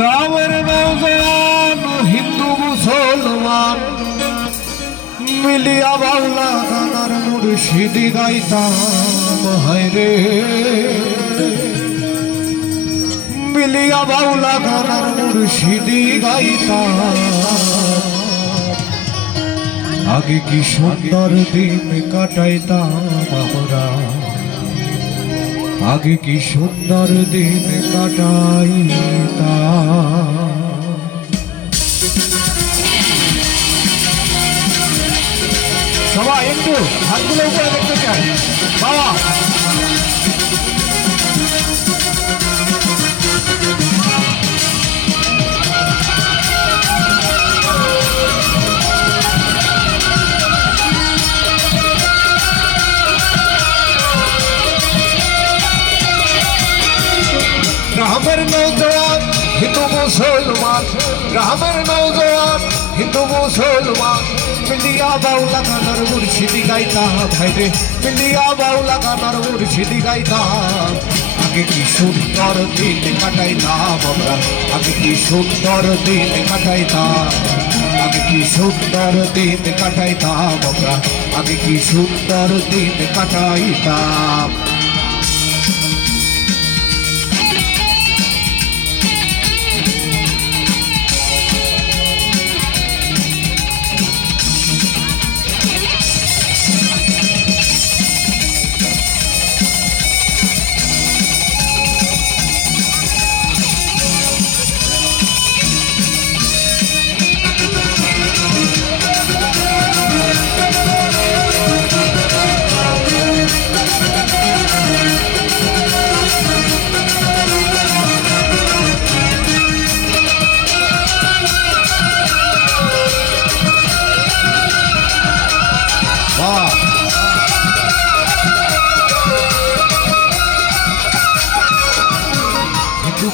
গ্রামের নৌজওয়ান হিন্দু মুসলমান মিলিয়া বাউলা গানার মুর্শিদি গাইতাম হায়রে, মিলিয়া বাউলা গানার মুর্শিদি গাইতাম। আগে কি সুন্দর দিন কাটাইতাম আমরা, আগে কি সুন্দর দিন কাটাইতাম। সবাই একটু হাতগুলো উপরে দেখতে চাই বাবা। গ্রামের নৌজওয়ান হিন্দু মুসলমান, গ্রামের নৌজওয়ান হিন্দু মুসলমান মিলিয়া বাউলা গানার মুর্শিদি গাইতাম ভাইরে, মিলিয়া বাউলা গানার মুর্শিদি গাইতাম। আগে কি সুন্দর দিন কাটাইতাম আমরা, আগে কি সুন্দর দিন কাটাইতাম, আগে কি সুন্দর দিন কাটাইতাম আমরা, আগে কি সুন্দর দিন কাটাইতাম।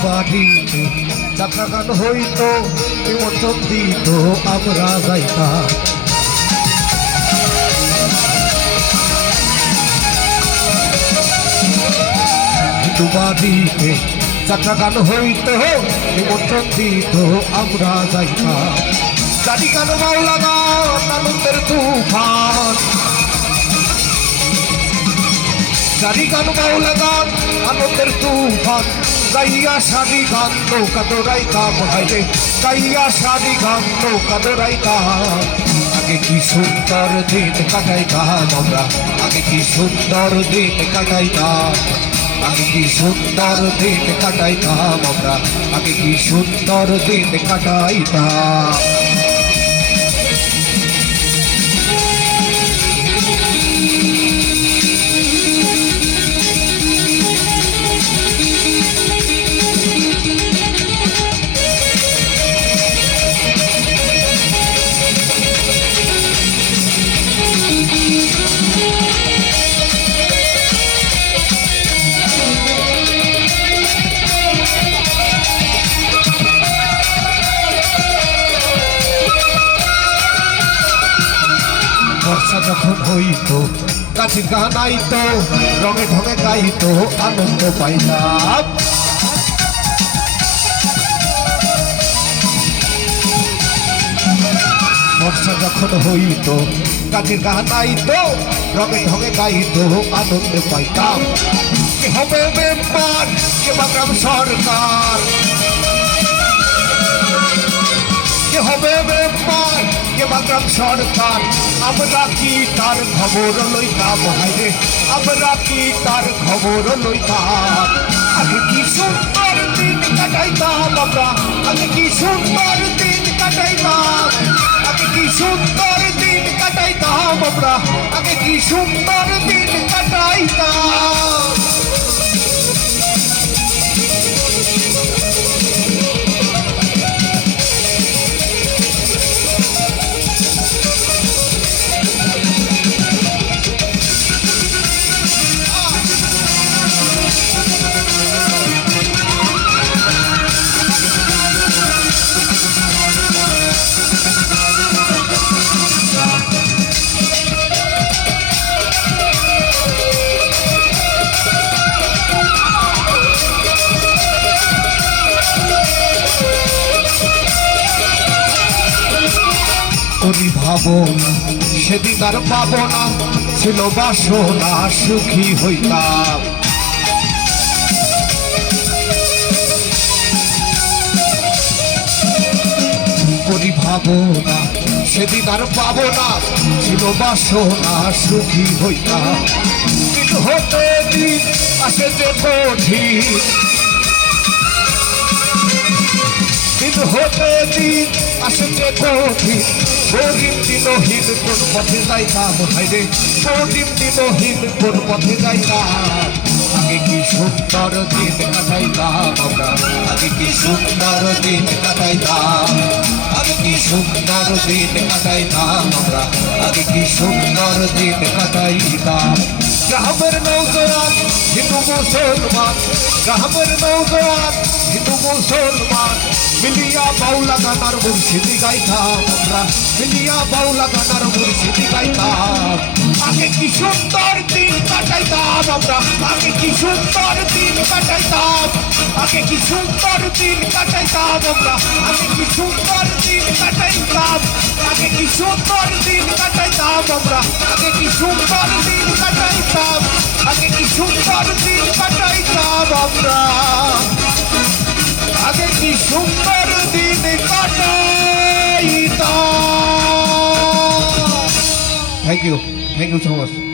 বাড়িতে যাত্রা গান হইত, নিমন্ত্রণ দিত আমরা যাইতাম। হিন্দু বাড়িতে যাত্রা গান হইত, নিমন্ত্রণ দিত আমরা যাইতাম। জানি গান বাউলা গান আনন্দের তুফান, জানি গান বাউলা গান আনন্দের তুফান। গাইয়া সারি গান নৌকা দৌড়াইতাম হাইরে, গাইয়া সারি গান নৌকা দৌড়াইতাম। আগে কি সুন্দর দিন কাটাইতাম আমরা, আগে কি সুন্দর দিন কাটাইতাম, আগে কি সুন্দর দিন কাটাইতাম আমরা, আগে কি সুন্দর দিন কাটাইতাম। বর্ষা যখন হইত গাছের গান আইত, রঙে ঢঙে গাইত আনন্দ পাইতাম। বর্ষা যখন হইত গাছের গান আইত, রঙে ঢঙে গাইত আনন্দ পাইতাম। কে হবে মেম্বার, কে বা গ্রাম সরকার, কে হবে মেম্বার, কে বা গ্রাম সরকার, আমরা কি তার খবর লইতাম হাইরে, আমরা কি তার খবর লইতাম। আগে কি সুন্দর দিন কাটাইতাম আমরা, আগে কি সুন্দর দিন কাটাইতাম, আগে কি সুন্দর দিন কাটাইতাম আমরা, আগে কি সুন্দর দিন কাটাইতাম। পাবো না সেদিন আর পাবো না ছিল বাসনা সুখী হইতাম করি ভাবনা সেদিন আর পাবো না ছিল বাসনা সুখী হইতাম দিন হতে দিন আসে যে কঠিন দিন হতে দিন আসে যে কঠিন গরিব দিনহীন কোন পথে যাইতাম হাইরে গরিব দিনহীন কোন পথে যাইতাম আগে কি সুন্দর দিন কাটাইতাম আমরা আগে কি সুন্দর দিন কাটাইতাম আগে কি সুন্দর দিন কাটাইতাম আমরা আগে কি সুন্দর দিন কাটাইতাম গ্রামের নৌজওয়ান হিন্দু মুসলমান গ্রামের নৌজওয়ান হিন্দু মুসলমান মিলিয়া বাউলা গানার মুর্শিদি গাইতাম আমরা মিলিয়া বাউলা গানার মুর্শিদি গাইতাম আগে কি সুন্দর দিন কাটাইতাম আমরা আগে কি সুন্দর দিন কাটাইতাম আগে কি সুন্দর দিন কাটাইতাম আমরা আগে কি সুন্দর দিন কাটাইতাম আগে কি সুন্দর দিন কাটাইতাম আমরা আগে কি সুন্দর দিন কাটাইতাম আগে কি সুন্দর দিন কাটাইতাম আমরা আগে কি সুন্দর দিন কাটাইতাম থ্যাংক ইউ সো মাচ